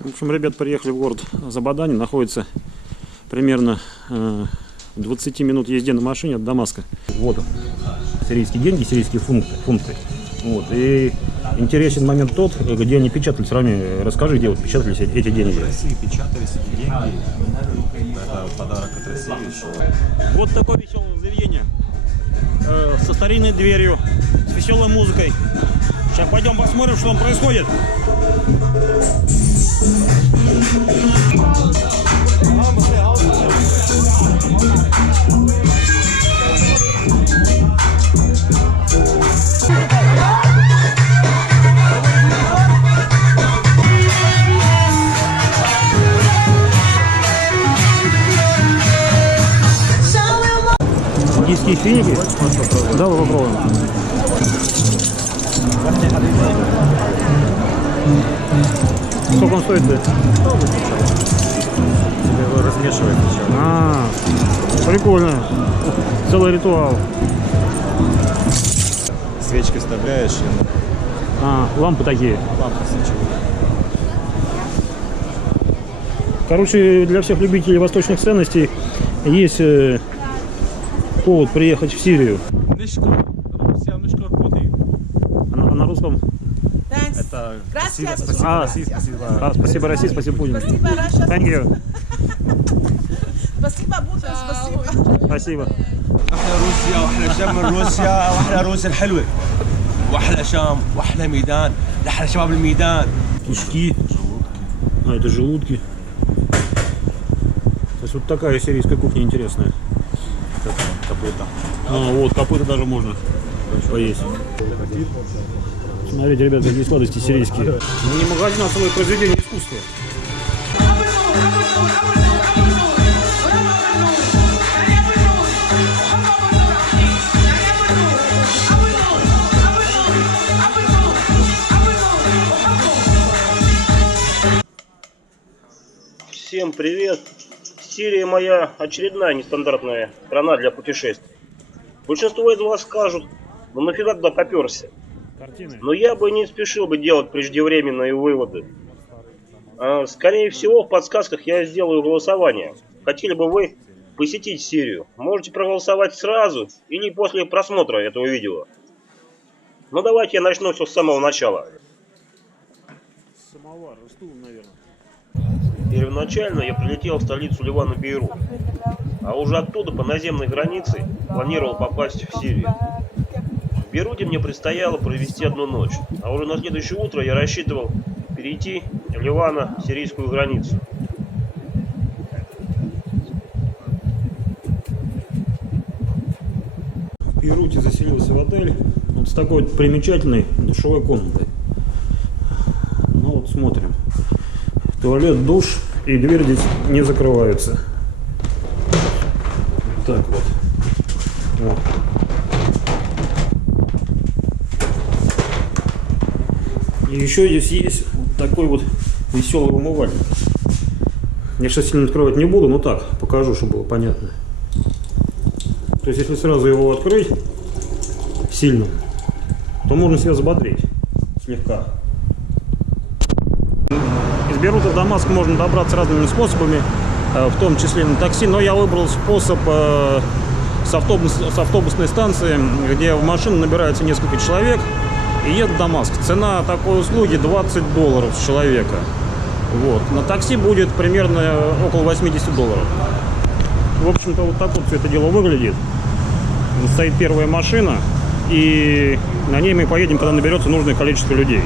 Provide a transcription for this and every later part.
В общем, ребят приехали в город Забадани, находится примерно 20 минут езды на машине от Дамаска. Вот сирийские деньги, сирийские фунты. Вот. И интересен момент тот, где они печатались. Рами, расскажи, где вот печатались эти деньги. В России печатались эти деньги. Это подарок от России еще. Вот такое веселое заведение. Со старинной дверью, с веселой музыкой. Сейчас пойдем посмотрим, что там происходит. Индийские финики? Давай попробуем. Сколько он стоит? Его размешивать сейчас. Прикольно. Целый ритуал. Свечки вставляешь и лампы такие. лампа свечевая. Короче, для всех любителей восточных ценностей есть повод приехать в Сирию. А на русском? Это Спасибо, Спасибо, Россия, спасибо, Путин. Thank you. Спасибо, Путин, спасибо. Спасибо. احلى روسيا واحلى شام من روسيا واحلى روسيا الحلوه واحلى شام واحلى ميدان احلى شباب الميدان. Кишки. Это желудки. То есть вот такая сирийская кухня интересная. копыта. Вот копыта даже можно поесть. Смотрите, ребята, какие сладости сирийские. Не магазин, а целое произведение искусства. Всем привет! Сирия моя очередная нестандартная страна для путешествий. Большинство из вас скажут, ну нафига туда поперся? Но я бы не спешил бы делать преждевременные выводы. Скорее всего, в подсказках я сделаю голосование. Хотели бы вы посетить Сирию? Можете проголосовать сразу или после просмотра этого видео. Ну давайте я начну все с самого начала. Самовар, стул, наверное. Первоначально я прилетел в столицу Ливана Бейрут, а уже оттуда по наземной границе планировал попасть в Сирию. В Бейруте мне предстояло провести одну ночь, а уже на следующее утро я рассчитывал перейти Ливана сирийскую границу. В Бейруте заселился в отель вот с такой вот примечательной душевой комнатой. Ну вот смотрим. Туалет, душ и дверь здесь не закрываются. Так вот. Вот. И еще здесь есть вот такой вот веселый умывальник. Я сейчас сильно открывать не буду, но так покажу, чтобы было понятно. То есть если сразу его открыть сильно, то можно себя взбодрить слегка. Из Бейрута в Дамаск можно добраться разными способами, в том числе на такси, но я выбрал способ с автобусной станции, где в машину набирается несколько человек и едет в Дамаск. Цена такой услуги $20 с человека. Вот. На такси будет примерно около $80. В общем-то, вот так вот все это дело выглядит. Стоит первая машина, и на ней мы поедем, когда наберется нужное количество людей.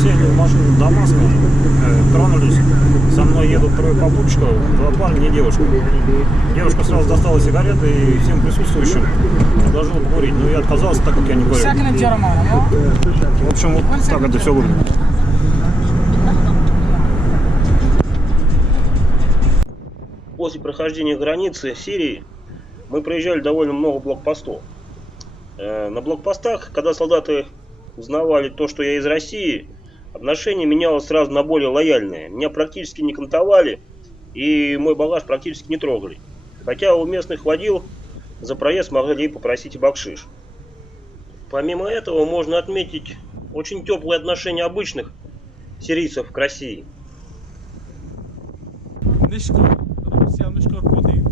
Сели в машину в Дамаск, тронулись. Со мной едут трое попутчиков, два парня и девушка. Девушка сразу достала сигареты и всем присутствующим предложила покурить. Но я отказался, так как я не курю. В общем, вот так это все выглядит. После прохождения границы Сирии мы проезжали довольно много блокпостов. На блокпостах, когда солдаты узнавали то, что я из России, отношение менялось сразу на более лояльное. Меня практически не кантовали, и мой багаж практически не трогали. Хотя у местных водил за проезд могли попросить и бакшиш. Помимо этого можно отметить очень теплые отношения обычных сирийцев к России. نشكر روسيا ونشكر بوتين.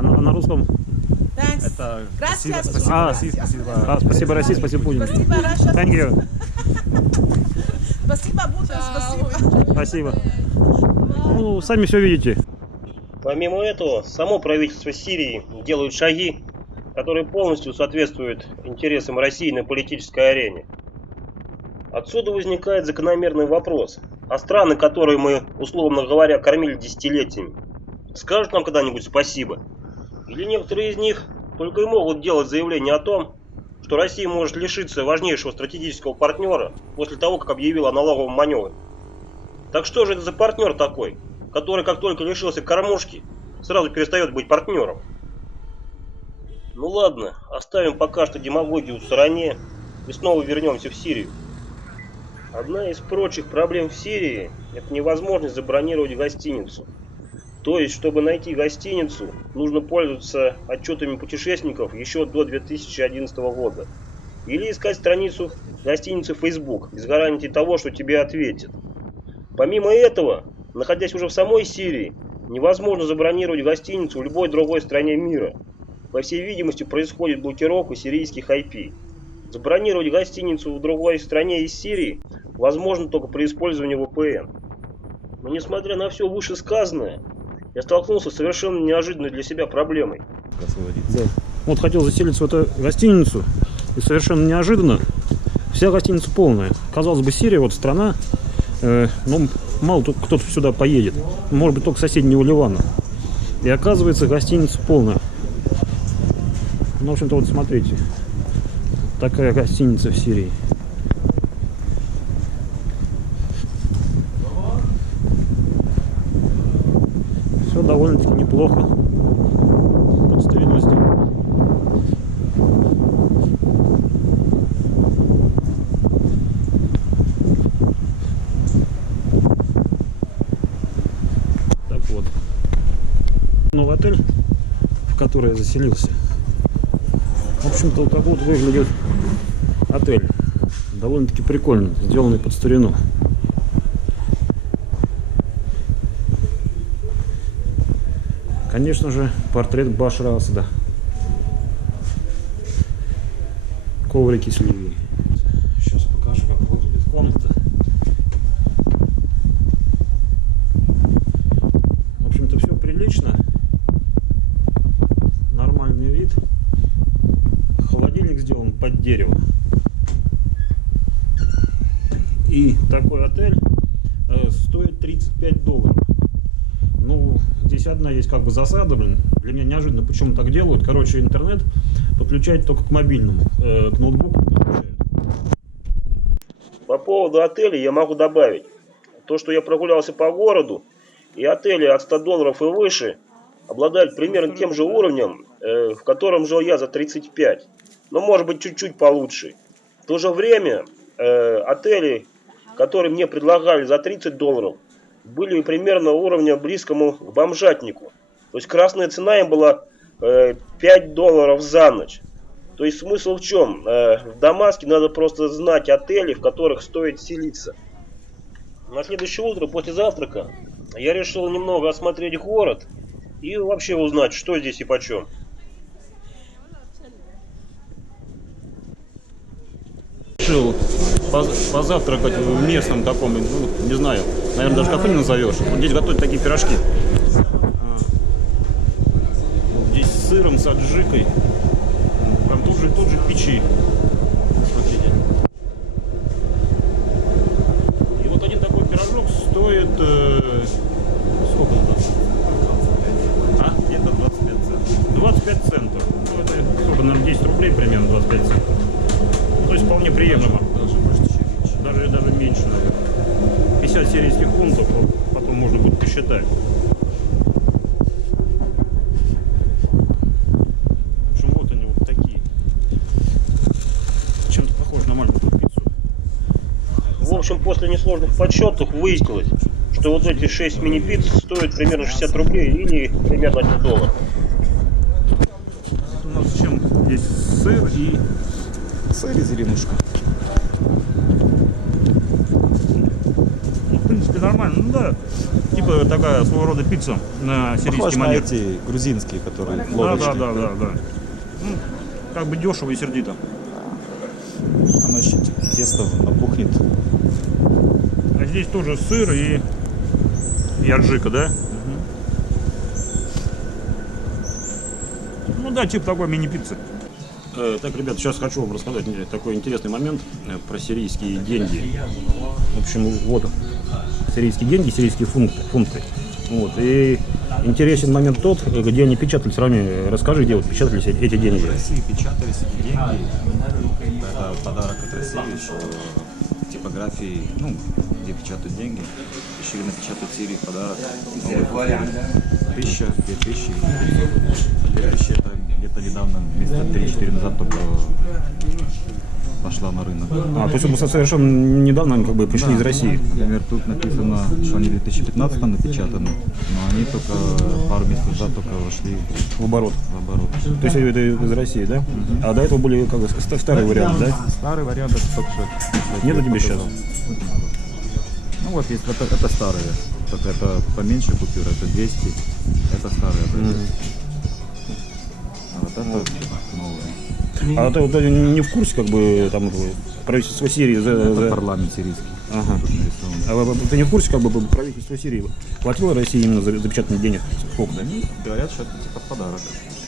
А на русском? Thanks. Это Gracias. Спасибо России, спасибо Путину. Спасибо, Russia. Thank you. Спасибо, Бута, спасибо. Спасибо. Ну, сами все видите. Помимо этого, само правительство Сирии делает шаги, которые полностью соответствуют интересам России на политической арене. Отсюда возникает закономерный вопрос. А страны, которые мы, условно говоря, кормили десятилетиями, скажут нам когда-нибудь спасибо? Или некоторые из них только и могут делать заявление о том, что Россия может лишиться важнейшего стратегического партнера после того, как объявила о налоговом маневре? Так что же это за партнер такой, который, как только лишился кормушки, сразу перестает быть партнером? Ну ладно, оставим пока что демагогию в стороне и снова вернемся в Сирию. Одна из прочих проблем в Сирии – это невозможность забронировать гостиницу. То есть, чтобы найти гостиницу, нужно пользоваться отчетами путешественников еще до 2011 года. Или искать страницу гостиницы Facebook, без гарантии того, что тебе ответят. Помимо этого, находясь уже в самой Сирии, невозможно забронировать гостиницу в любой другой стране мира. По всей видимости, происходит блокировка сирийских IP. Забронировать гостиницу в другой стране из Сирии возможно только при использовании VPN. Но несмотря на все вышесказанное, я столкнулся с совершенно неожиданной для себя проблемой. Да. Вот хотел заселиться в эту гостиницу, и совершенно неожиданно вся гостиница полная. Казалось бы, Сирия, вот страна, но мало кто сюда поедет. Может быть, только соседнего Ливана. И оказывается, гостиница полная. Ну, в общем-то, вот смотрите. Такая гостиница в Сирии. Все довольно-таки неплохо. Под старину сделано. Так вот. Новый отель, в который я заселился. В общем-то, вот так вот выглядит отель. Довольно-таки прикольно, сделанный под старину. Конечно же, портрет Башара Асада. Коврики с Ливии. Сейчас покажу, как выглядит комната. В общем-то, все прилично. Нормальный вид. Холодильник сделан под дерево. И такой отель стоит $35. Ну, здесь одна есть как бы засада, блин. Для меня неожиданно, почему так делают. Короче, интернет подключать только к мобильному, к ноутбуку не подключают. По поводу отеля я могу добавить. То, что я прогулялся по городу, и отели от $100 и выше обладают примерно тем же уровнем, в котором жил я за 35. Но может быть чуть-чуть получше. В то же время отели, которые мне предлагали за $30, были примерно уровня близкому к бомжатнику. То есть красная цена им была $5 за ночь. То есть смысл в чем? В Дамаске надо просто знать отели, в которых стоит селиться. На следующее утро после завтрака я решил немного осмотреть город и вообще узнать, что здесь и почем. Решил позавтракать в местном таком, ну, не знаю, наверное, даже кафе не назовешь. Вот здесь готовят такие пирожки. Вот здесь с сыром, с аджикой. Прям тут же печи. Смотрите. И вот один такой пирожок стоит... сколько это? А? Где-то 25 центов. 25 центов. Ну, это сколько, наверное, 10 рублей примерно, 25 центов. То есть вполне приемлемо. Даже может еще меньше. Даже меньше, наверное. 50 сирийских фунтов, вот, потом можно будет посчитать. В общем, вот они вот такие. Чем-то похож на маленькую пиццу. В общем, после несложных подсчетов выяснилось, что вот эти 6 мини-пиц стоят примерно 60 рублей или примерно $1. У нас чем есть сыр и Сыр и зеленушка. Ну, в принципе, нормально. Ну да, типа такая своего рода пицца на сирийский Похож на манер. эти грузинские, которые Да, лодочки. да. Ну, как бы дешево и сердито. Оно еще тесто набухнет. А здесь тоже сыр и аджика, да? Ну да, типа такой мини-пиццы. Так, ребят, сейчас хочу вам рассказать такой интересный момент про сирийские деньги. В общем, вот сирийские деньги, сирийские фунты. Вот. И интересен момент тот, где они печатались. Рами, расскажи, где вот печатались эти деньги. В России печатались эти деньги. Это подарок от России, еще типографии, ну, где печатают деньги. Решили напечатать в Сирии подарок. Новый купюры. 1000, 2000. 2000 это где-то недавно, месяца 3-4 назад только пошла на рынок. А, то есть мы совершенно недавно они как бы пришли из России. Например, тут написано, что они в 2015 напечатаны, но они только пару месяцев назад только вошли В оборот. в оборот. То есть это из России, да? А до этого были как бы старый вариант, да? Старый вариант это только что. Нет у тебя сейчас? Ну вот есть, это старые. Только это поменьше купюра, это 200, это старые. А вот это новые. А ты вот не в курсе, как бы там правительство Сирии Это парламент сирийский. Ага. Тут нарисовано. А ты не в курсе, как бы правительство Сирии платило России именно за запечатанные денег? Сколько? Да они говорят, что это типа подарок.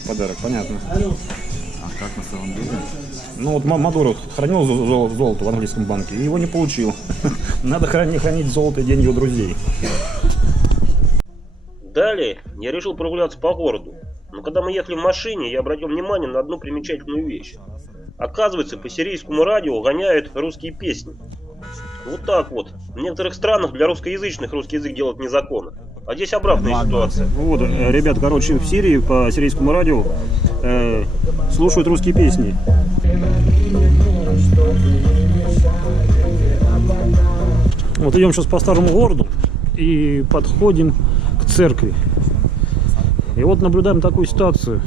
Подарок, понятно. А как на самом деле? Ну вот Мадуро хранил золото в английском банке и его не получил. Надо хранить золото и деньги у друзей. Далее я решил прогуляться по городу. Но когда мы ехали в машине, я обратил внимание на одну примечательную вещь. Оказывается, по сирийскому радио гоняют русские песни. Вот так вот. В некоторых странах для русскоязычных русский язык делать незаконно. А здесь обратная ситуация. Вот, ребят, короче, в Сирии по сирийскому радио слушают русские песни. Вот идем сейчас по старому городу и подходим к церкви. И вот наблюдаем такую ситуацию.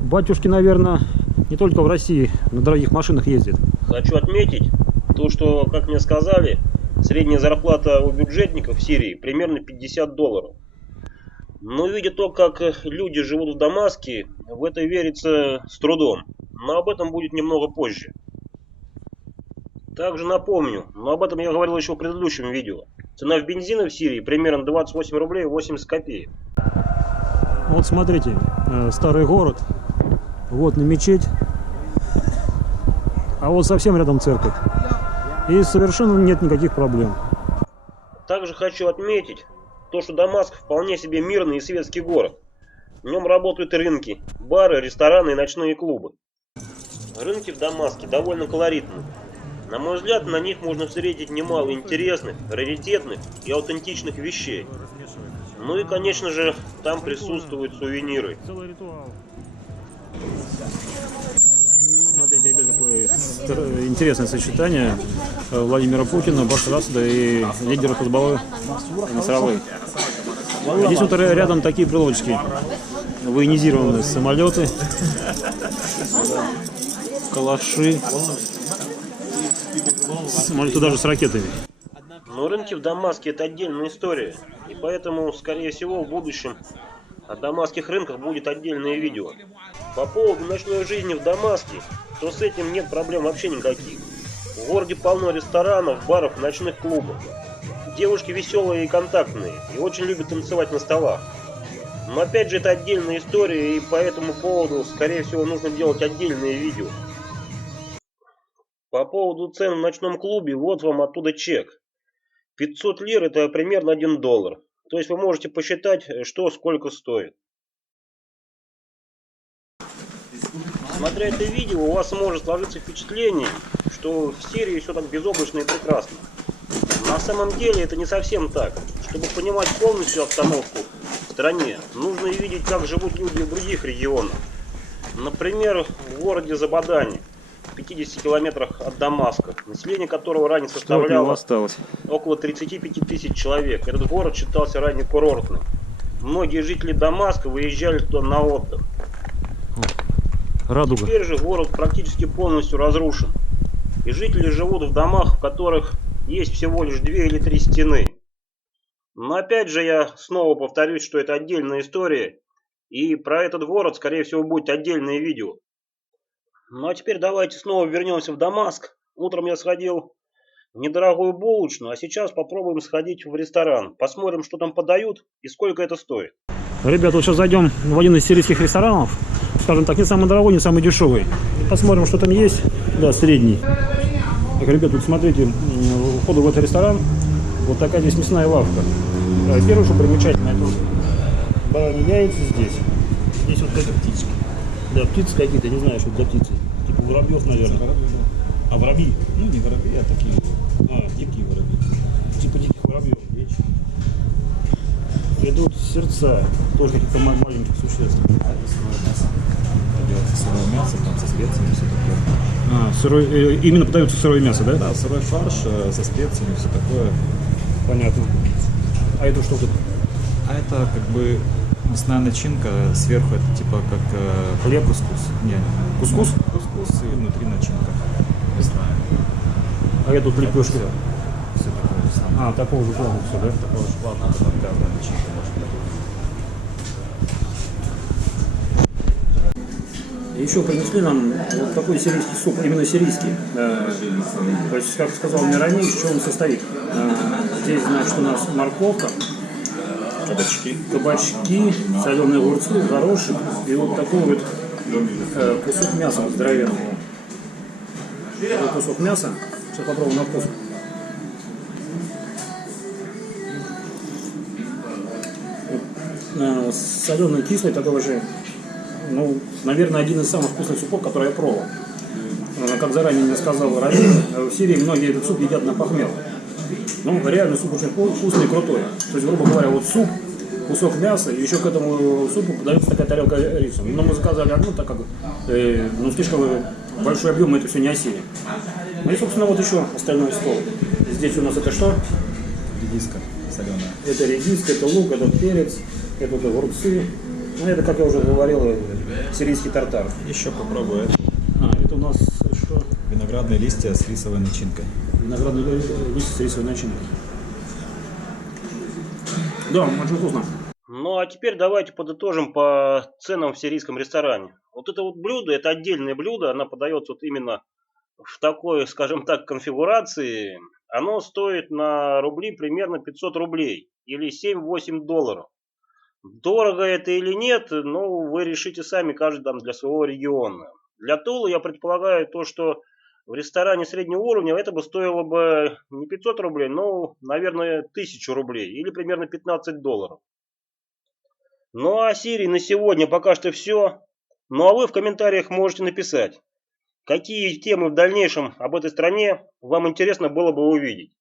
Батюшки, наверное, не только в России на дорогих машинах ездят. Хочу отметить то, что, как мне сказали, средняя зарплата у бюджетников в Сирии примерно $50. Но видя то, как люди живут в Дамаске, в это верится с трудом. Но об этом будет немного позже. Также напомню, но об этом я говорил еще в предыдущем видео. Цена в бензина в Сирии примерно 28 рублей 80 копеек. Вот смотрите, старый город, вот на мечеть, а вот совсем рядом церковь. И совершенно нет никаких проблем. Также хочу отметить то, что Дамаск вполне себе мирный и светский город. В нем работают рынки, бары, рестораны и ночные клубы. Рынки в Дамаске довольно колоритны. На мой взгляд, на них можно встретить немало интересных, раритетных и аутентичных вещей. Ну и, конечно же, там присутствуют сувениры. Целый ритуал. Смотрите, ребят, какое интересное сочетание Владимира Путина, Башар Асада и лидера Хизбаллы Насраллы. Здесь вот рядом такие брелочки, военизированные самолеты, калаши, самолеты даже с ракетами. Но рынки в Дамаске — это отдельная история, и поэтому, скорее всего, в будущем о дамасских рынках будет отдельное видео. По поводу ночной жизни в Дамаске, то с этим нет проблем вообще никаких. В городе полно ресторанов, баров, ночных клубов. Девушки веселые и контактные, и очень любят танцевать на столах. Но опять же, это отдельная история, и по этому поводу, скорее всего, нужно делать отдельное видео. По поводу цен в ночном клубе, вот вам оттуда чек. 500 лир — это примерно $1. То есть вы можете посчитать, что сколько стоит. Смотря это видео, у вас может сложиться впечатление, что в Сирии все так безоблачно и прекрасно. На самом деле это не совсем так. Чтобы понимать полностью обстановку в стране, нужно видеть, как живут люди в других регионах. Например, в городе Забадани, в 50 километрах от Дамаска, население которого ранее составляло около 35 тысяч человек. Этот город считался ранее курортным. Многие жители Дамаска выезжали туда на отдых. Радуга. Теперь же город практически полностью разрушен. И жители живут в домах, в которых есть всего лишь 2 или 3 стены. Но опять же я снова повторюсь, что это отдельная история. И про этот город, скорее всего, будет отдельное видео. Ну а теперь давайте снова вернемся в Дамаск. Утром я сходил в недорогую булочную, а сейчас попробуем сходить в ресторан. Посмотрим, что там подают и сколько это стоит. Ребята, вот сейчас зайдем в один из сирийских ресторанов. Скажем так, не самый дорогой, не самый дешевый. Посмотрим, что там есть. Да, средний. Так, ребята, вот смотрите, у входа в этот ресторан вот такая здесь мясная лавка. Первое, что примечательно, это бараньи яйца здесь. Здесь вот какие-то птички. Да, птицы какие-то, не знаю, что это за птицы. Типа воробьев, наверное. Воробьи, да. А воробьи? Ну, не воробьи, а такие дикие воробьи. Типа диких воробьев. Идут сердца, тоже каких-то маленьких существ. А это сырое мясо. Делается сырое мясо, там со специями, все такое. Именно подается сырое мясо, да? Да, сырой фарш со специями, все такое. Понятно. А это что тут? А это как бы мясная начинка, сверху это типа как Хлеб? кускус. Не, Кускус? Кускус и внутри начинка мясная. А это тут лепешка. Все такое же самое. А, такого же плана все, да? Такого же плана, там грязная начинка может быть. Еще принесли нам вот такой сирийский суп, именно сирийский. То есть, как сказал мне ранее, из чего он состоит. Здесь, значит, у нас морковка, кабачки, соленые огурцы, горошек и вот такой вот кусок мяса здоровенного. Вот кусок мяса. Сейчас попробуем на вкус. Соленый, кислый, такой же, ну, наверное, один из самых вкусных супов, который я пробовал. Как заранее мне сказал Равиль, в Сирии многие этот суп едят на похмел. Ну, реально суп очень вкусный и крутой. То есть, грубо говоря, вот суп, кусок мяса, и еще к этому супу подается такая тарелка риса. Но мы заказали одну, так как ну, слишком большой объем, мы это все не осилим. Ну и, собственно, вот еще остальной стол. Здесь у нас это что? Редиска соленая. Это редиска, это лук, это перец, это вот огурцы. Ну, это, как я уже говорил, сирийский тартар. Еще попробую это. Это у нас что? Виноградные листья с рисовой начинкой. Виноградные листья с рисовой начинкой. Да, очень вкусно. Ну а теперь давайте подытожим по ценам в сирийском ресторане. Вот это вот блюдо, это отдельное блюдо, оно подается вот именно в такой, скажем так, конфигурации. Оно стоит на рубли примерно 500 рублей или 7-8 долларов. Дорого это или нет, ну вы решите сами, каждый там для своего региона. Для Тулы я предполагаю то, что в ресторане среднего уровня это бы стоило бы не 500 рублей, но, наверное, 1000 рублей или примерно 15 долларов. Ну а Сирии на сегодня пока что все. Ну а вы в комментариях можете написать, какие темы в дальнейшем об этой стране вам интересно было бы увидеть.